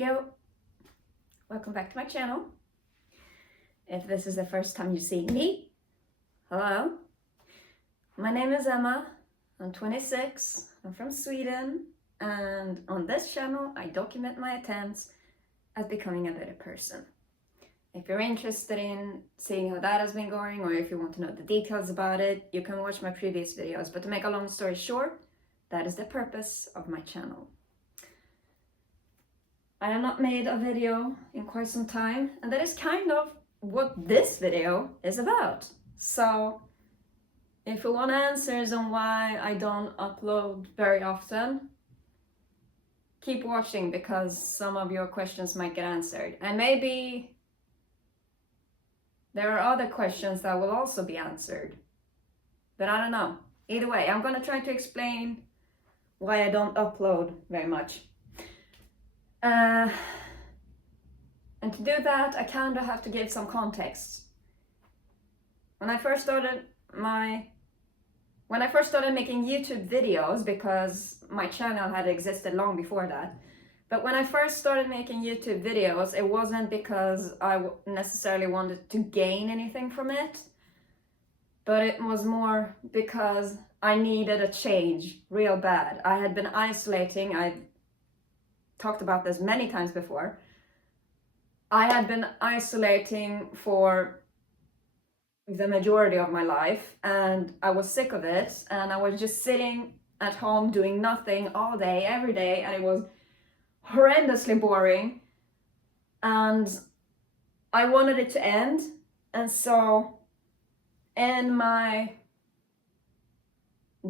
Yo, welcome back to my channel. If this is the first time you see me, hello. My name is Emma, I'm 26, I'm from Sweden, and on this channel I document my attempts at becoming a better person. If you're interested in seeing how that has been going, or if you want to know the details about it, you can watch my previous videos. But to make a long story short, that is the purpose of my channel. I have not made a video in quite some time, and that is kind of what this video is about. So if you want answers on why I don't upload very often, keep watching, because some of your questions might get answered. And maybe there are other questions that will also be answered, but I don't know. Either way, I'm gonna try to explain why I don't upload very much. And to do that, I kind of have to give some context. When I first started making YouTube videos, because my channel had existed long before that, but when I first started making YouTube videos, it wasn't because I necessarily wanted to gain anything from it, but it was more because I needed a change real bad. I had been isolating. I've talked about this many times before. I had been isolating for the majority of my life, and I was sick of it, and I was just sitting at home doing nothing all day, every day, and it was horrendously boring, and I wanted it to end. And so in my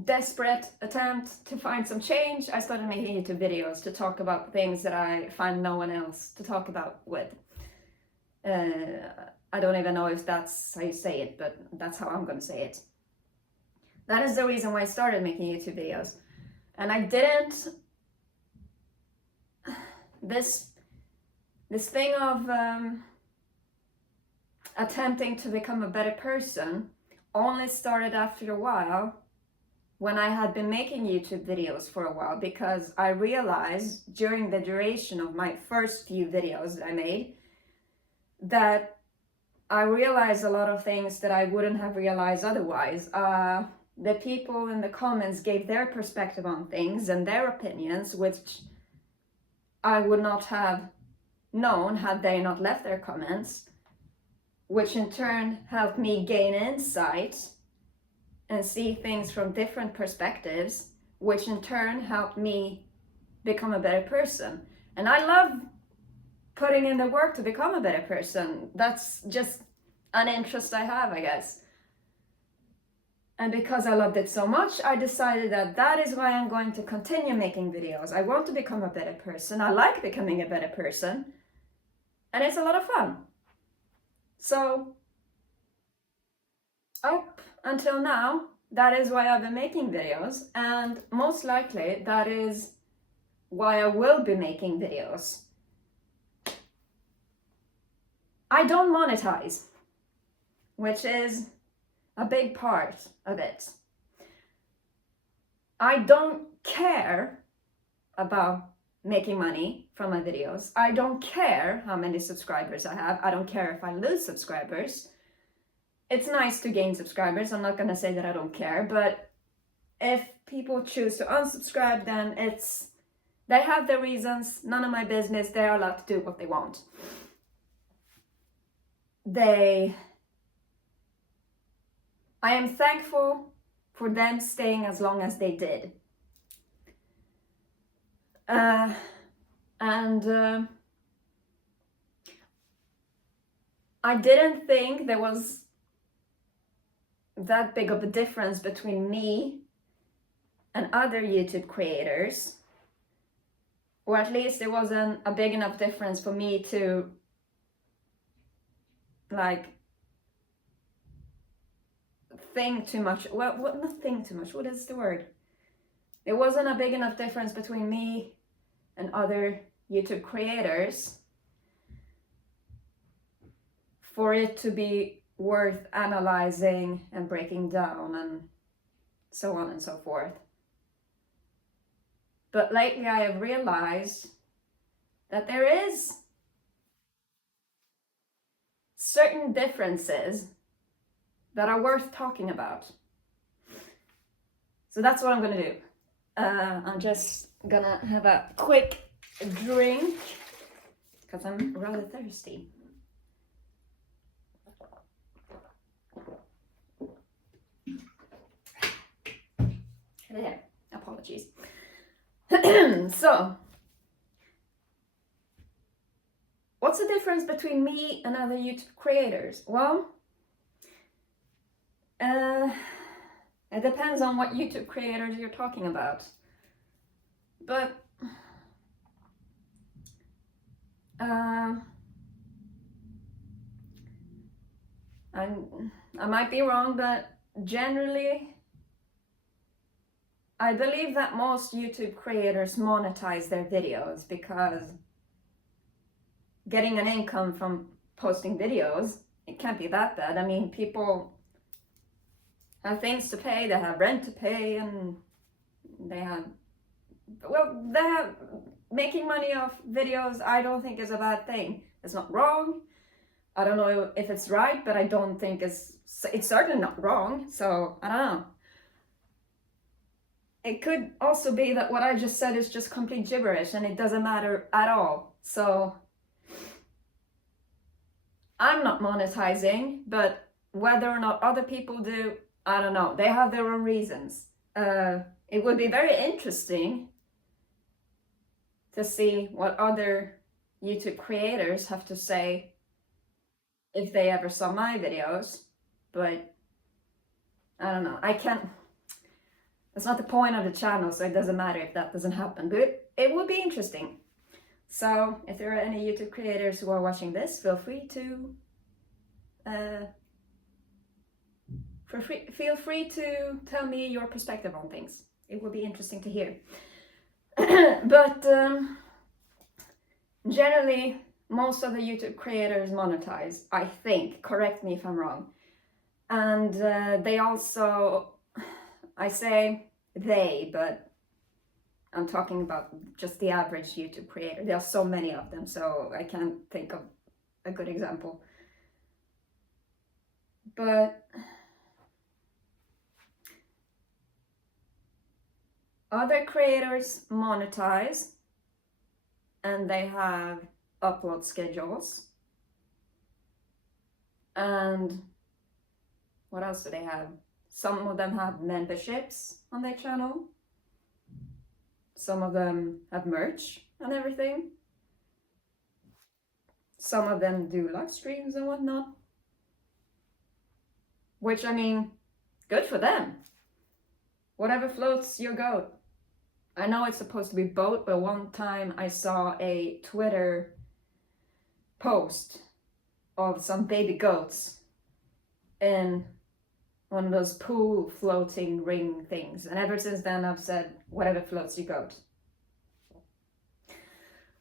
desperate attempt to find some change, I started making YouTube videos to talk about things that I find no one else to talk about with. I don't even know if that's how you say it, but that's how I'm gonna say it. That is the reason why I started making YouTube videos. And I didn't, this thing of attempting to become a better person only started after a while, when I had been making YouTube videos for a while, because I realized during the duration of my first few videos that I made, that I realized a lot of things that I wouldn't have realized otherwise. The people in the comments gave their perspective on things and their opinions, which I would not have known had they not left their comments, which in turn helped me gain insight and see things from different perspectives, which in turn helped me become a better person. And I love putting in the work to become a better person. That's just an interest I have, I guess. And because I loved it so much, I decided that that is why I'm going to continue making videos. I want to become a better person. I like becoming a better person. And it's a lot of fun. So up until now, that is why I've been making videos, and most likely that is why I will be making videos. I don't monetize, which is a big part of it. I don't care about making money from my videos. I don't care how many subscribers I have. I don't care if I lose subscribers. It's nice to gain subscribers. I'm not gonna say that I don't care, but if people choose to unsubscribe, then they have their reasons, none of my business. They're allowed to do what they want. I am thankful for them staying as long as they did. I didn't think there was that big of a difference between me and other YouTube creators, or at least it wasn't a big enough difference for me to think too much. Well, not think too much, what is the word? It wasn't a big enough difference between me and other YouTube creators for it to be worth analyzing and breaking down and so on and so forth. But lately I have realized that there is certain differences that are worth talking about. So that's what I'm gonna do. I'm just gonna have a quick drink because I'm rather thirsty. There, apologies. So, what's the difference between me and other YouTube creators? Well, it depends on what YouTube creators you're talking about. But I might be wrong, but generally, I believe that most YouTube creators monetize their videos because getting an income from posting videos, it can't be that bad. I mean, people have things to pay, they have rent to pay, and they have making money off videos, I don't think is a bad thing. It's not wrong. I don't know if it's right, but I don't think it's certainly not wrong. So I don't know. It could also be that what I just said is just complete gibberish and it doesn't matter at all. So I'm not monetizing, but whether or not other people do, I don't know. They have their own reasons. It would be very interesting to see what other YouTube creators have to say if they ever saw my videos, but I don't know. I can't. That's not the point of the channel, so it doesn't matter if that doesn't happen, but it would be interesting. So if there are any YouTube creators who are watching this, feel free to tell me your perspective on things. It would be interesting to hear. But generally, most of the YouTube creators monetize, I think. Correct me if I'm wrong. And they also, I say they, but I'm talking about just the average YouTube creator. There are so many of them, so I can't think of a good example. But other creators monetize and they have upload schedules. And what else do they have? Some of them have memberships on their channel. Some of them have merch and everything. Some of them do live streams and whatnot. Which, I mean, good for them. Whatever floats your goat. I know it's supposed to be boat, but one time I saw a Twitter post of some baby goats in one of those pool floating ring things. And ever since then I've said, whatever floats your goat.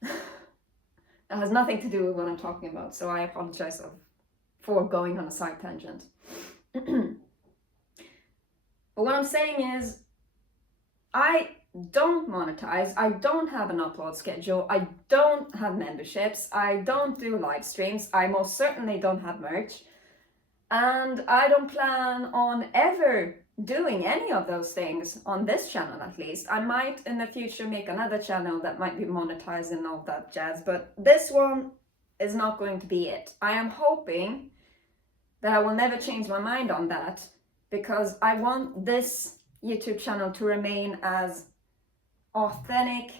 That has nothing to do with what I'm talking about, so I apologize for going on a side tangent. But what I'm saying is, I don't monetize, I don't have an upload schedule, I don't have memberships, I don't do live streams, I most certainly don't have merch, and I don't plan on ever doing any of those things on this channel, at least. I might in the future make another channel that might be monetized and all that jazz, but this one is not going to be it. I am hoping that I will never change my mind on that, because I want this YouTube channel to remain as authentic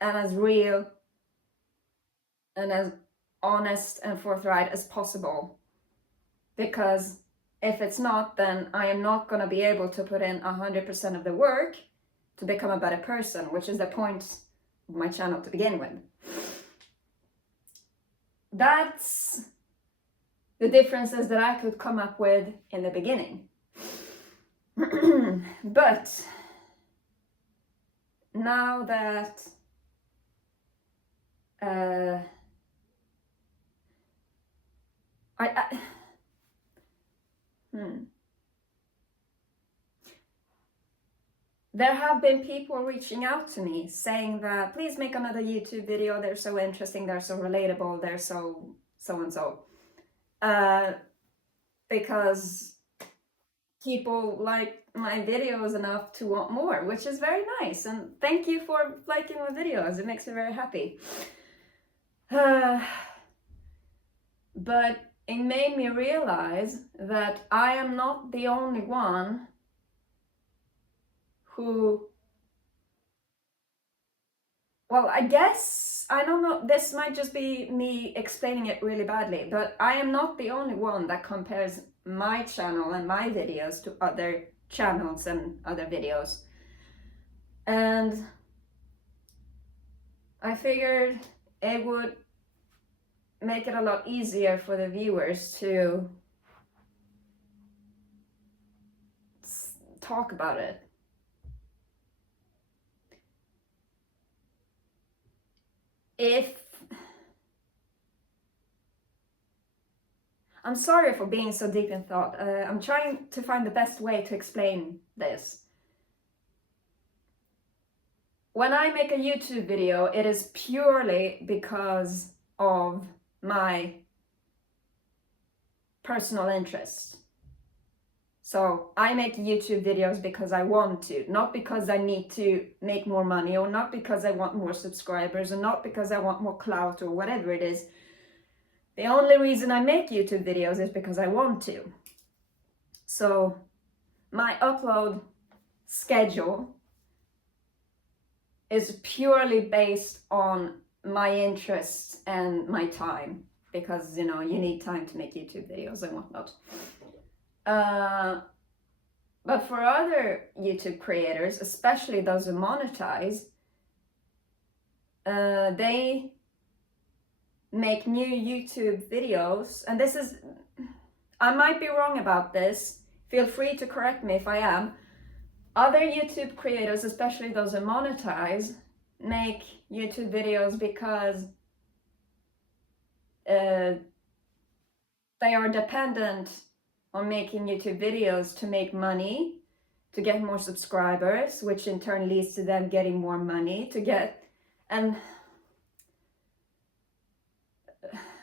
and as real and as honest and forthright as possible. Because if it's not, then I am not going to be able to put in 100% of the work to become a better person, which is the point of my channel to begin with. That's the differences that I could come up with in the beginning. But now that there have been people reaching out to me saying that please make another YouTube video, they're so interesting, they're so relatable, they're so and so. Because people like my videos enough to want more, which is very nice, and thank you for liking my videos, it makes me very happy. But it made me realize that I am not the only one who, well, I guess, I don't know, this might just be me explaining it really badly, but I am not the only one that compares my channel and my videos to other channels and other videos. And I figured it would make it a lot easier for the viewers to talk about it. I'm sorry for being so deep in thought. I'm trying to find the best way to explain this. When I make a YouTube video, it is purely because of my personal interest. So I make YouTube videos because I want to, not because I need to make more money, or not because I want more subscribers, or not because I want more clout, or whatever it is. The only reason I make YouTube videos is because I want to. So my upload schedule is purely based on my interests and my time, because, you know, you need time to make YouTube videos and whatnot. But for other YouTube creators, especially those who monetize, they make new YouTube videos, and this is, I might be wrong about this, feel free to correct me if I am. Other YouTube creators, especially those who monetize, make YouTube videos because they are dependent on making YouTube videos to make money, to get more subscribers, which in turn leads to them getting more money, to get, and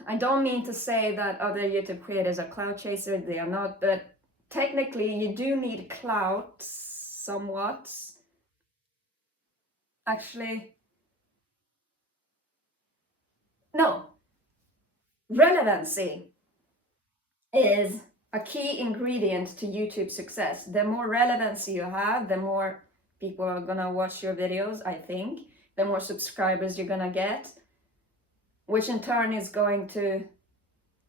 I don't mean to say that other YouTube creators are clout chasers, they are not, but technically you do need clout somewhat. Actually, no. Relevancy is a key ingredient to YouTube success. The more relevancy you have, the more people are gonna watch your videos, I think. The more subscribers you're gonna get, which in turn is going to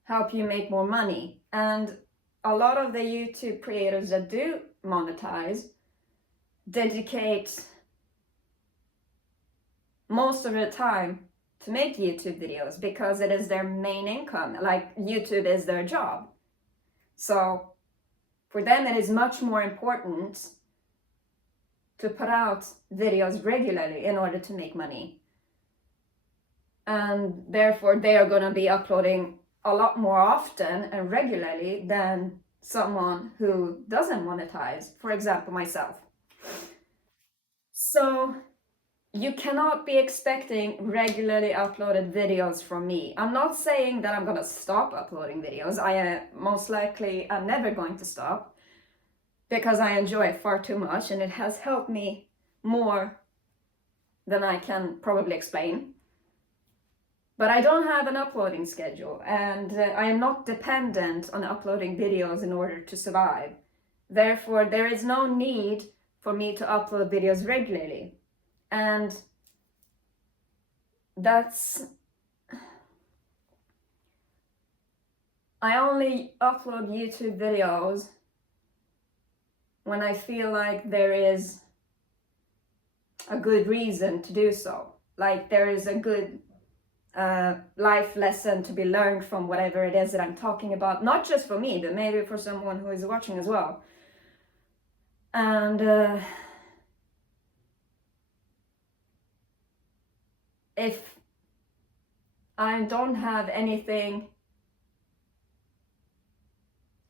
help you make more money. And a lot of the YouTube creators that do monetize dedicate most of their time to make YouTube videos because it is their main income. Like, YouTube is their job. So for them, it is much more important to put out videos regularly in order to make money. And therefore, they are going to be uploading a lot more often and regularly than someone who doesn't monetize, for example, myself. So you cannot be expecting regularly uploaded videos from me. I'm not saying that I'm going to stop uploading videos. I most likely am never going to stop, because I enjoy it far too much and it has helped me more than I can probably explain. But I don't have an uploading schedule, and I am not dependent on uploading videos in order to survive. Therefore, there is no need for me to upload videos regularly. And I only upload YouTube videos when I feel like there is a good reason to do so. Like there is a good life lesson to be learned from whatever it is that I'm talking about. Not just for me, but maybe for someone who is watching as well. And if I don't have anything,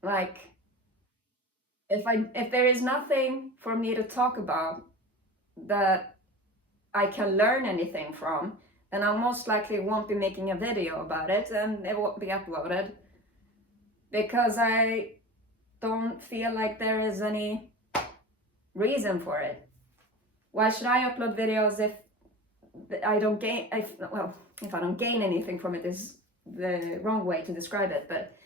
like if there is nothing for me to talk about that I can learn anything from, then I most likely won't be making a video about it, and it won't be uploaded, because I don't feel like there is any reason for it. Why should I upload videos if I don't gain, if I don't gain anything from it is the wrong way to describe it, but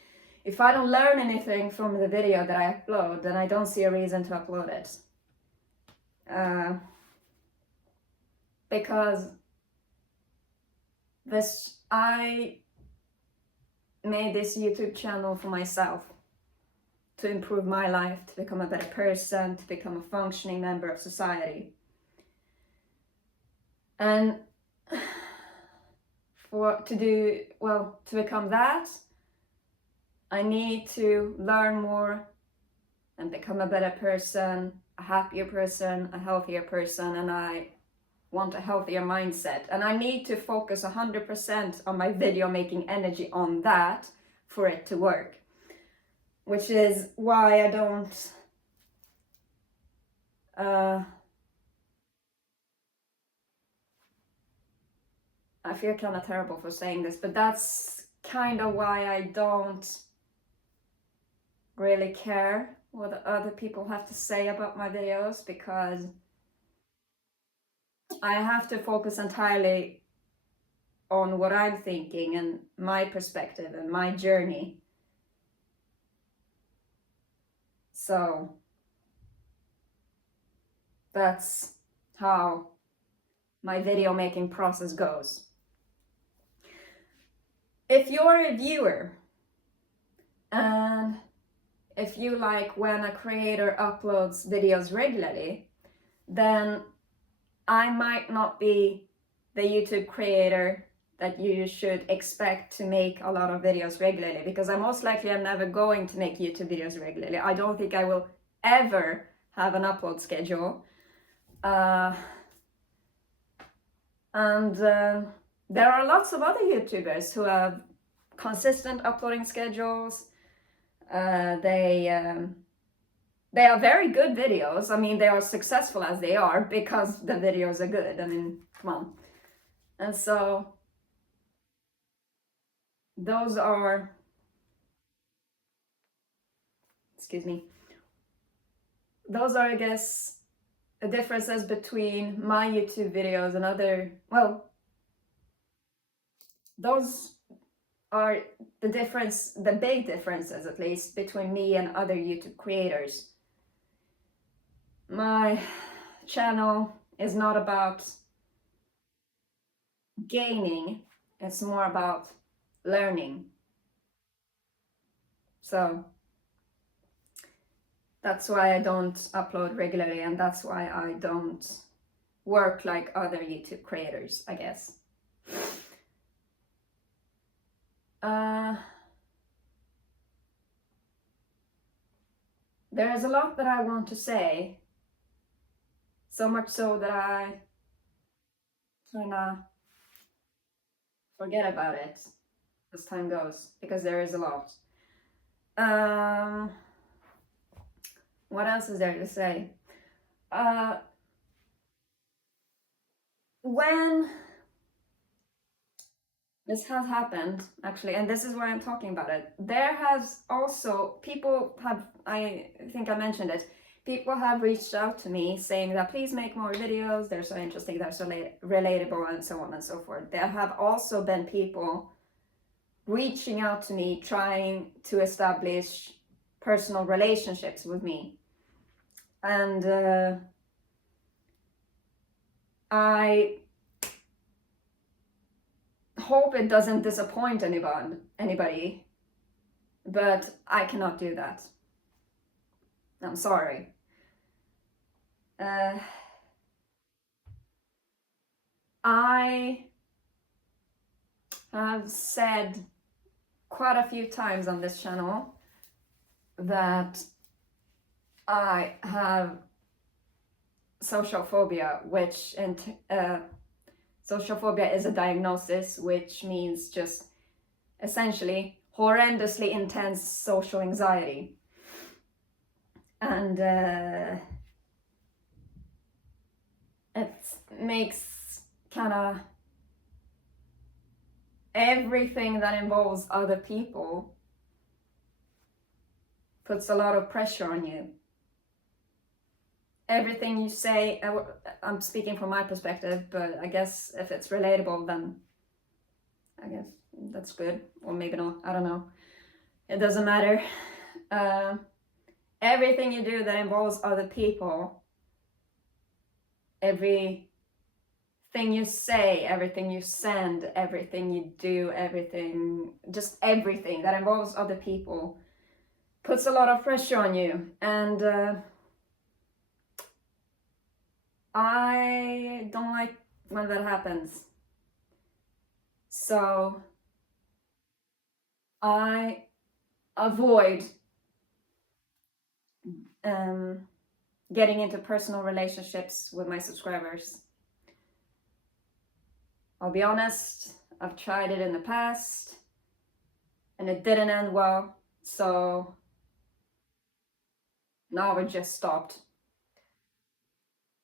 if I don't learn anything from the video that I upload, then I don't see a reason to upload it. Because I made this YouTube channel for myself, to improve my life, to become a better person, to become a functioning member of society. And to become that, I need to learn more and become a better person, a happier person, a healthier person, and I want a healthier mindset. And I need to focus 100% on my video making energy on that for it to work. Which is why I don't I feel kind of terrible for saying this, but that's kind of why I don't really care what other people have to say about my videos, because I have to focus entirely on what I'm thinking and my perspective and my journey. So that's how my video making process goes. If you're a viewer and if you like when a creator uploads videos regularly, then I might not be the YouTube creator that you should expect to make a lot of videos regularly, because I most likely am never going to make YouTube videos regularly. I don't think I will ever have an upload schedule. There are lots of other YouTubers who have consistent uploading schedules. They are very good videos. I mean, they are successful as they are because the videos are good. I mean, come on. And so those are, I guess, the differences between my YouTube videos and other, those are the big differences, at least, between me and other YouTube creators. My channel is not about gaining, it's more about learning. So that's why I don't upload regularly, and that's why I don't work like other YouTube creators, I guess. There is a lot that I want to say, so much so that I kind of forget about it as time goes, because there is a lot. What else is there to say? When this has happened, actually, and this is why I'm talking about it, there has also, I think I mentioned it, people have reached out to me saying that please make more videos, they're so interesting, they're so relatable, and so on and so forth. There have also been people reaching out to me trying to establish personal relationships with me. And I hope it doesn't disappoint anybody, but I cannot do that. I'm sorry. I have said quite a few times on this channel that I have social phobia, which social phobia is a diagnosis, which means just essentially horrendously intense social anxiety. And it makes kind of everything that involves other people puts a lot of pressure on you. Everything you say, I'm speaking from my perspective, but I guess if it's relatable, then I guess that's good, or maybe not, I don't know. It doesn't matter. Everything you do that involves other people, everything you say, everything you send, everything you do, just everything that involves other people puts a lot of pressure on you. And I don't like when that happens. So I avoid getting into personal relationships with my subscribers. I'll be honest, I've tried it in the past and it didn't end well, so now it just stopped.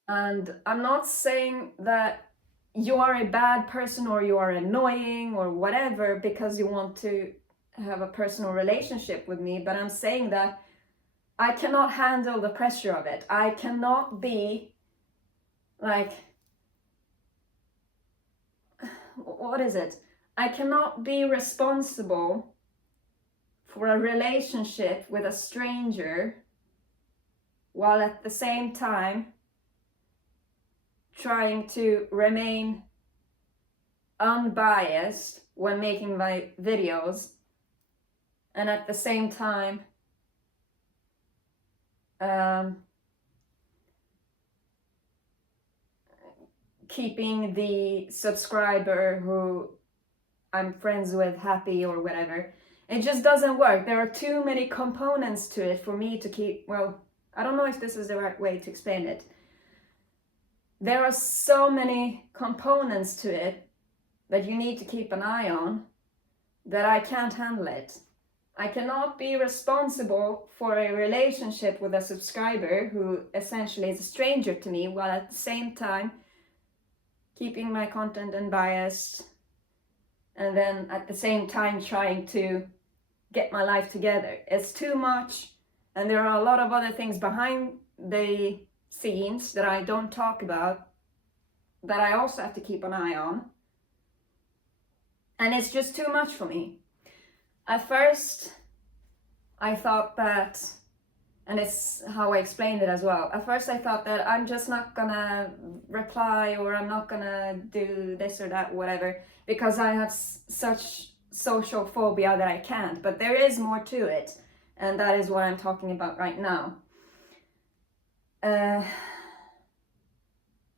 And I'm not saying that you are a bad person or you are annoying or whatever because you want to have a personal relationship with me, but I'm saying that I cannot handle the pressure of it. I cannot be like, what is it? I cannot be responsible for a relationship with a stranger while at the same time trying to remain unbiased when making my videos, and at the same time keeping the subscriber who I'm friends with happy or whatever. It just doesn't work. There are too many components to it for me to keep, well, I don't know if this is the right way to explain it. There are so many components to it that you need to keep an eye on that I can't handle it. I cannot be responsible for a relationship with a subscriber who essentially is a stranger to me while at the same time keeping my content unbiased, and then at the same time trying to get my life together. It's too much, and there are a lot of other things behind the scenes that I don't talk about that I also have to keep an eye on, and it's just too much for me. At first I thought that, and it's how I explained it as well, at first I thought that I'm just not gonna reply or I'm not gonna do this or that, whatever, because I have such social phobia that I can't. But there is more to it, and that is what I'm talking about right now.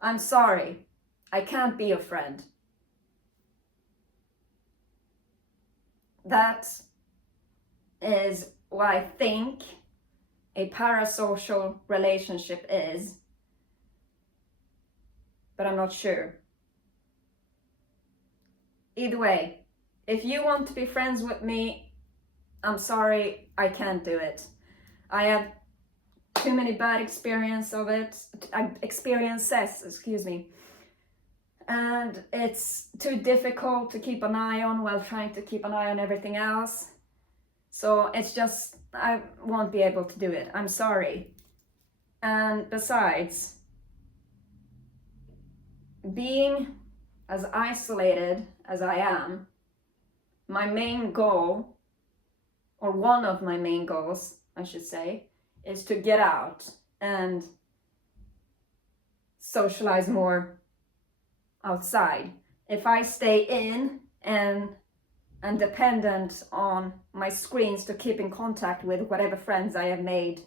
I'm sorry, I can't be your friend. That is what I think a parasocial relationship is, but I'm not sure. Either way, if you want to be friends with me, I'm sorry, I can't do it. I have too many bad experiences, and it's too difficult to keep an eye on while trying to keep an eye on everything else. So it's just, I won't be able to do it. I'm sorry. And besides, being as isolated as I am, my main goal, or one of my main goals, I should say, is to get out and socialize more outside. If I stay in and dependent on my screens to keep in contact with whatever friends I have made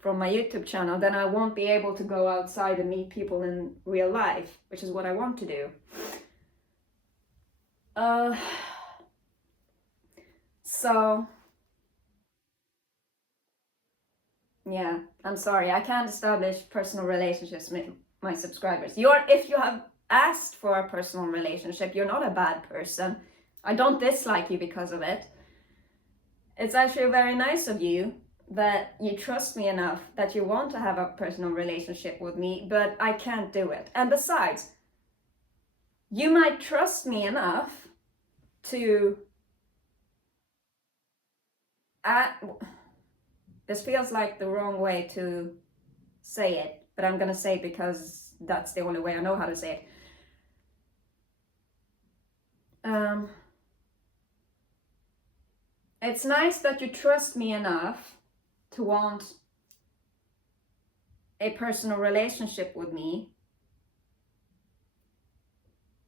from my YouTube channel, then I won't be able to go outside and meet people in real life, which is what I want to do. So yeah, I'm sorry, I can't establish personal relationships with my subscribers. If you have asked for a personal relationship, you're not a bad person. I don't dislike you because of it. It's actually very nice of you, that you trust me enough that you want to have a personal relationship with me, but I can't do it. And besides, you might trust me enough to this feels like the wrong way to say it, but I'm gonna say it because that's the only way I know how to say it. It's nice that you trust me enough to want a personal relationship with me,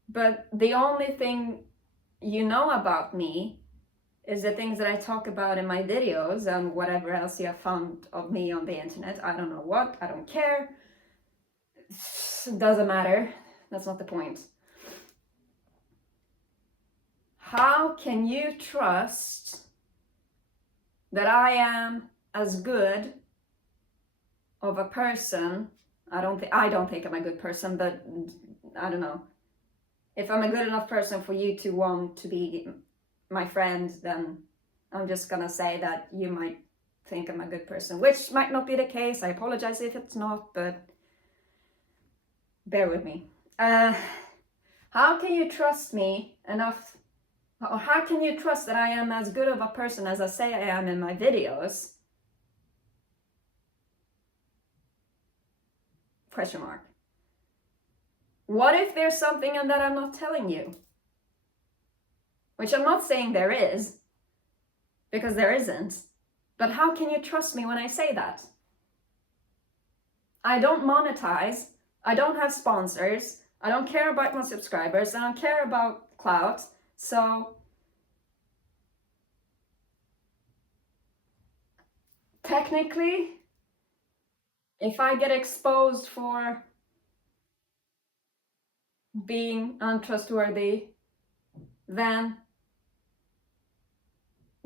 but the only thing you know about me is the things that I talk about in my videos and whatever else you have found of me on the internet. I don't know what, I don't care. It doesn't matter. That's not the point. How can you trust that I am as good of a person? I don't think I'm a good person, but I don't know. If I'm a good enough person for you to want to be my friend, then I'm just gonna say that you might think I'm a good person, which might not be the case. I apologize if it's not, but bear with me. How can you trust me enough, or how can you trust that I am as good of a person as I say I am in my videos? Question mark. What if there's something in that I'm not telling you? Which I'm not saying there is, because there isn't. But how can you trust me when I say that? I don't monetize. I don't have sponsors. I don't care about my subscribers. I don't care about clout. So technically, if I get exposed for being untrustworthy, then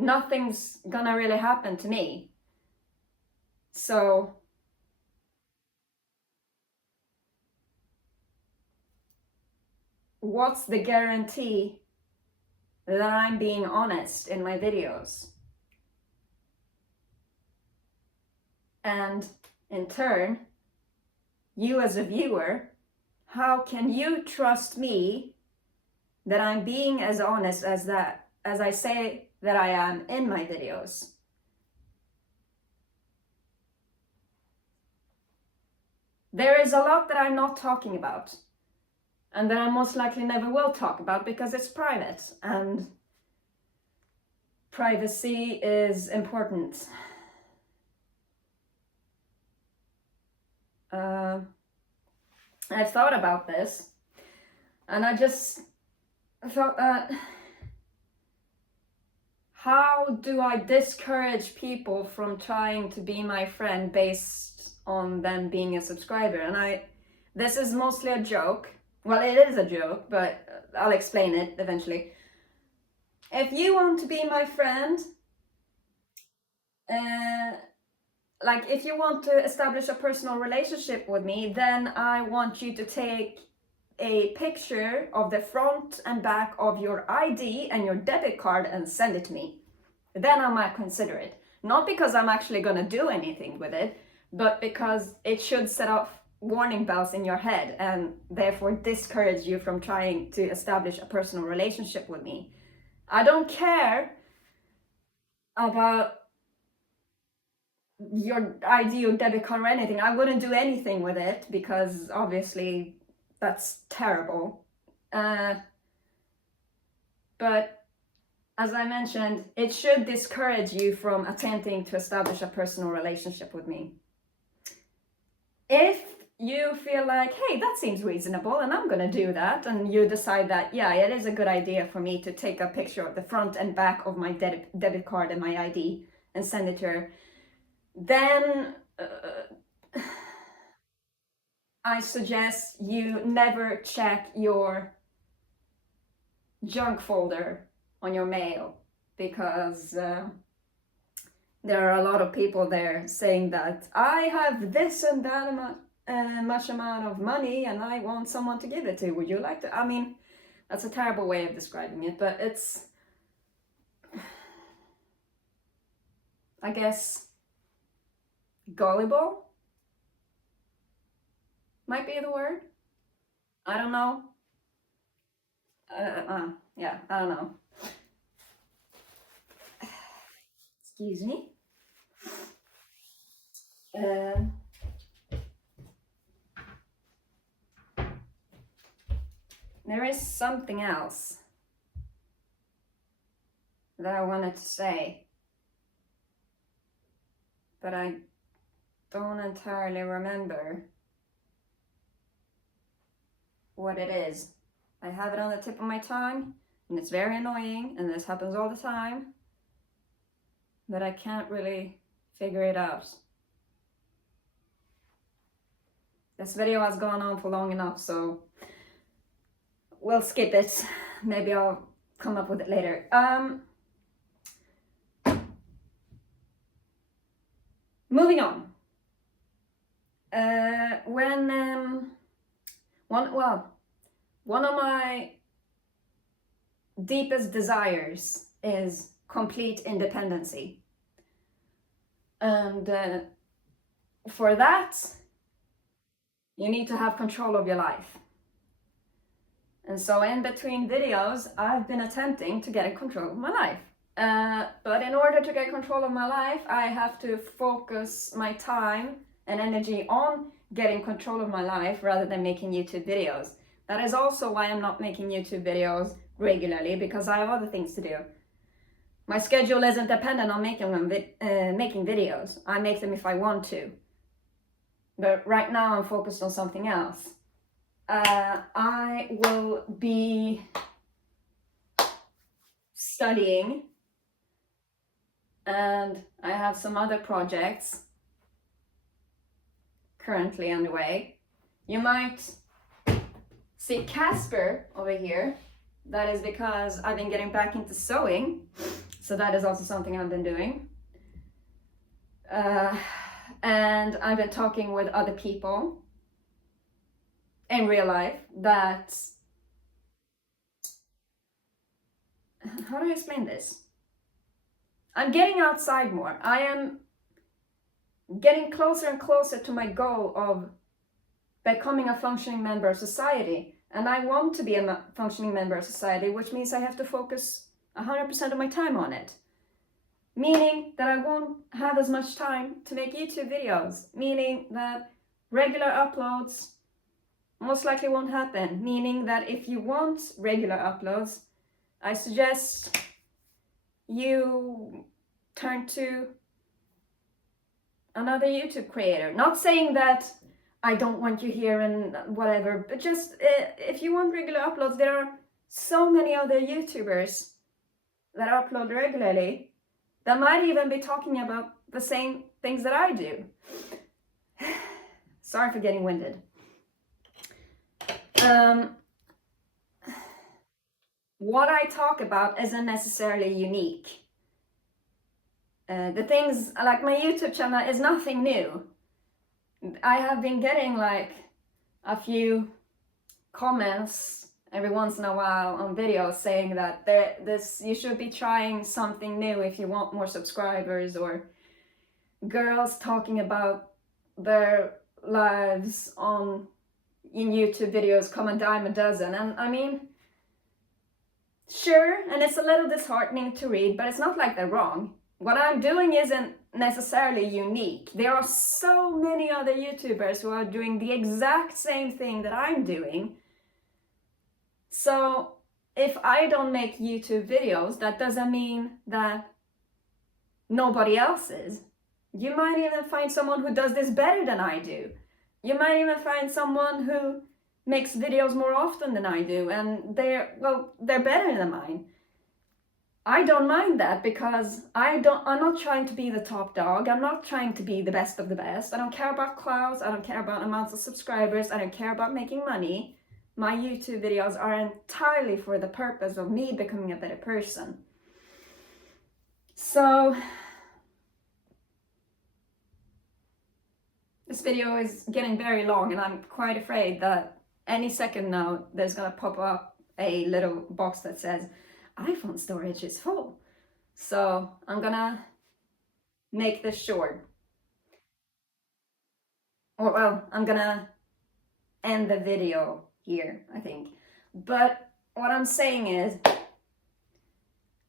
nothing's gonna really happen to me. So what's the guarantee that I'm being honest in my videos? And in turn, you as a viewer, how can you trust me that I'm being as honest as I say that I am in my videos? There is a lot that I'm not talking about, and that I most likely never will talk about because it's private, and privacy is important. I've thought about this, and I just thought that, how do I discourage people from trying to be my friend based on them being a subscriber? And this is mostly a joke. Well, it is a joke, but I'll explain it eventually. If you want to be my friend, like if you want to establish a personal relationship with me, then I want you to take a picture of the front and back of your ID and your debit card and send it to me. Then I might consider it. Not because I'm actually gonna do anything with it, but because it should set off warning bells in your head and therefore discourage you from trying to establish a personal relationship with me. I don't care about your ID or debit card or anything. I wouldn't do anything with it because obviously that's terrible. But as I mentioned, it should discourage you from attempting to establish a personal relationship with me. If you feel like, hey, that seems reasonable and I'm gonna do that, and you decide that, yeah, it is a good idea for me to take a picture of the front and back of my debit card and my ID and send it to her, then I suggest you never check your junk folder on your mail, because there are a lot of people there saying that I have this and that much amount of money and I want someone to give it to. Would you like to? I mean, that's a terrible way of describing it, but it's, I guess, gullible might be the word. I don't know. Yeah, I don't know. Excuse me. There is something else that I wanted to say, but I don't entirely remember what it is. I have it on the tip of my tongue, and it's very annoying, and this happens all the time, but I can't really figure it out. This video has gone on for long enough, so we'll skip it. Maybe I'll come up with it later. Moving on. One of my deepest desires is complete independency. And for that, you need to have control of your life. And so in between videos, I've been attempting to get control of my life. But in order to get control of my life, I have to focus my time and energy on getting control of my life rather than making YouTube videos. That is also why I'm not making YouTube videos regularly, because I have other things to do. My schedule isn't dependent on making videos. I make them if I want to. But right now I'm focused on something else. I will be studying, and I have some other projects currently underway. You might see Casper over here. That is because I've been getting back into sewing, so that is also something I've been doing. And I've been talking with other people in real life that, how do I explain this? I'm getting outside more. I am getting closer and closer to my goal of becoming a functioning member of society. And I want to be a functioning member of society, which means I have to focus 100% of my time on it. Meaning that I won't have as much time to make YouTube videos. Meaning that regular uploads most likely won't happen. Meaning that if you want regular uploads, I suggest you turn to another YouTube creator. Not saying that I don't want you here and whatever, but just if you want regular uploads, there are so many other YouTubers that upload regularly that might even be talking about the same things that I do. Sorry for getting winded. What I talk about isn't necessarily unique. The things, like my YouTube channel is nothing new. I have been getting like a few comments every once in a while on videos saying that you should be trying something new if you want more subscribers, or girls talking about their lives in YouTube videos come a dime a dozen. And I mean, sure, and it's a little disheartening to read, but it's not like they're wrong. What I'm doing isn't necessarily unique. There are so many other YouTubers who are doing the exact same thing that I'm doing. So if I don't make YouTube videos, that doesn't mean that nobody else is. You might even find someone who does this better than I do. You might even find someone who makes videos more often than I do, and they're better than mine. I don't mind that, because I'm not trying to be the top dog. I'm not trying to be the best of the best. I don't care about clouds. I don't care about amounts of subscribers. I don't care about making money. My YouTube videos are entirely for the purpose of me becoming a better person. So this video is getting very long, and I'm quite afraid that any second now there's gonna pop up a little box that says iPhone storage is full. So I'm gonna make this short. well, I'm gonna end the video here, I think. But what I'm saying is,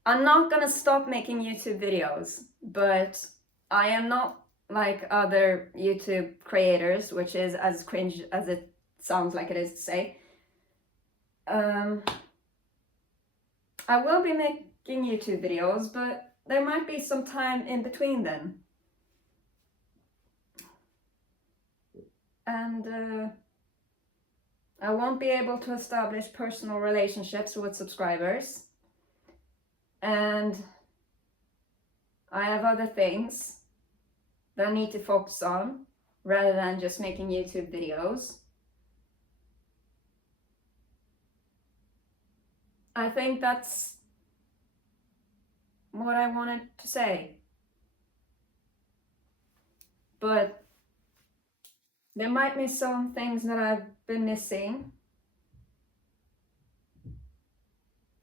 I'm not gonna stop making YouTube videos, but I am not like other YouTube creators, which is as cringe as it sounds like it is to say. I will be making YouTube videos, but there might be some time in between them. And I won't be able to establish personal relationships with subscribers. And I have other things that I need to focus on rather than just making YouTube videos. I think that's what I wanted to say. But there might be some things that I've been missing.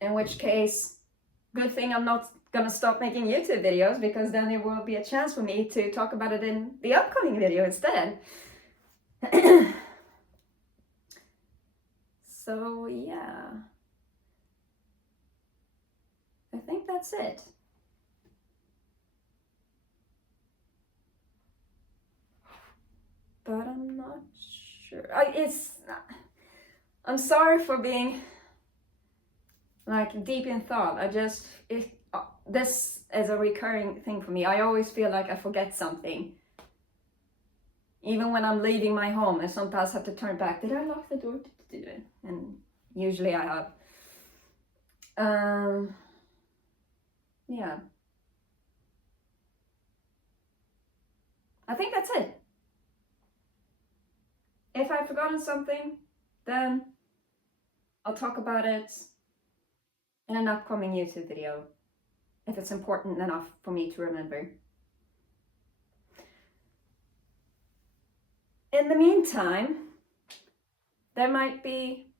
In which case, good thing I'm not gonna stop making YouTube videos, because then there will be a chance for me to talk about it in the upcoming video instead. So yeah, I think that's it. But I'm not sure. I'm sorry for being like deep in thought. This is a recurring thing for me. I always feel like I forget something. Even when I'm leaving my home, I sometimes have to turn back. Did I lock the door? And usually I have. Yeah. I think that's it. If I've forgotten something, then I'll talk about it in an upcoming YouTube video, if it's important enough for me to remember. In the meantime, there might be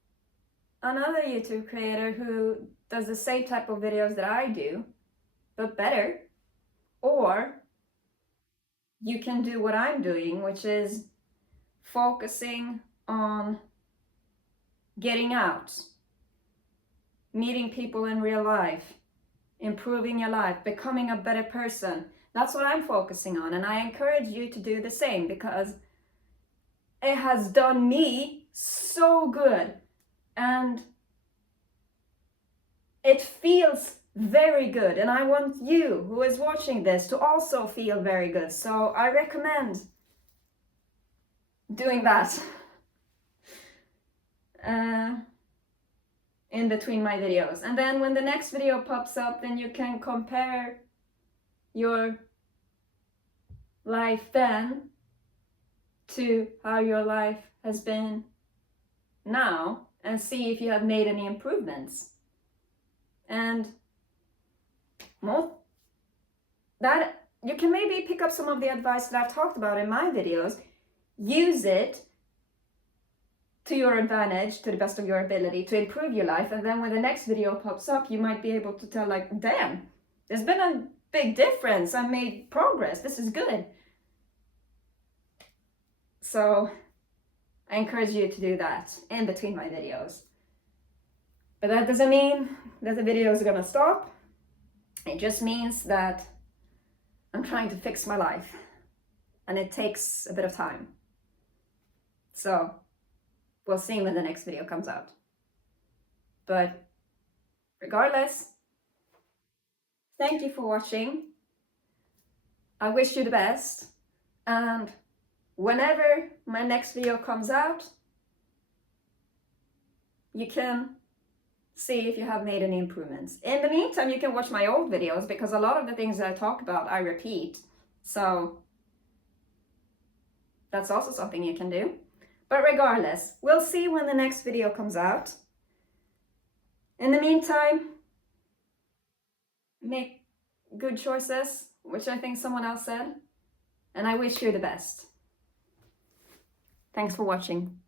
another YouTube creator who does the same type of videos that I do, but better. Or you can do what I'm doing, which is focusing on getting out, meeting people in real life, improving your life, becoming a better person. That's what I'm focusing on, and I encourage you to do the same, because it has done me so good, and it feels very good, and I want you who is watching this to also feel very good. So I recommend doing that in between my videos. And then when the next video pops up, then you can compare your life then to how your life has been now, and see if you have made any improvements. And well, that you can maybe pick up some of the advice that I've talked about in my videos, use it to your advantage, to the best of your ability, to improve your life. And then when the next video pops up, you might be able to tell, like, damn, there's been a big difference. I made progress. This is good. So I encourage you to do that in between my videos. But that doesn't mean that the videos are gonna stop. It just means that I'm trying to fix my life, and it takes a bit of time. So we'll see when the next video comes out. But regardless, thank you for watching. I wish you the best, and whenever my next video comes out, you can see if you have made any improvements. In the meantime, you can watch my old videos, because a lot of the things that I talk about, I repeat. So that's also something you can do. But regardless, we'll see when the next video comes out. In the meantime, make good choices, which I think someone else said, and I wish you the best. Thanks for watching.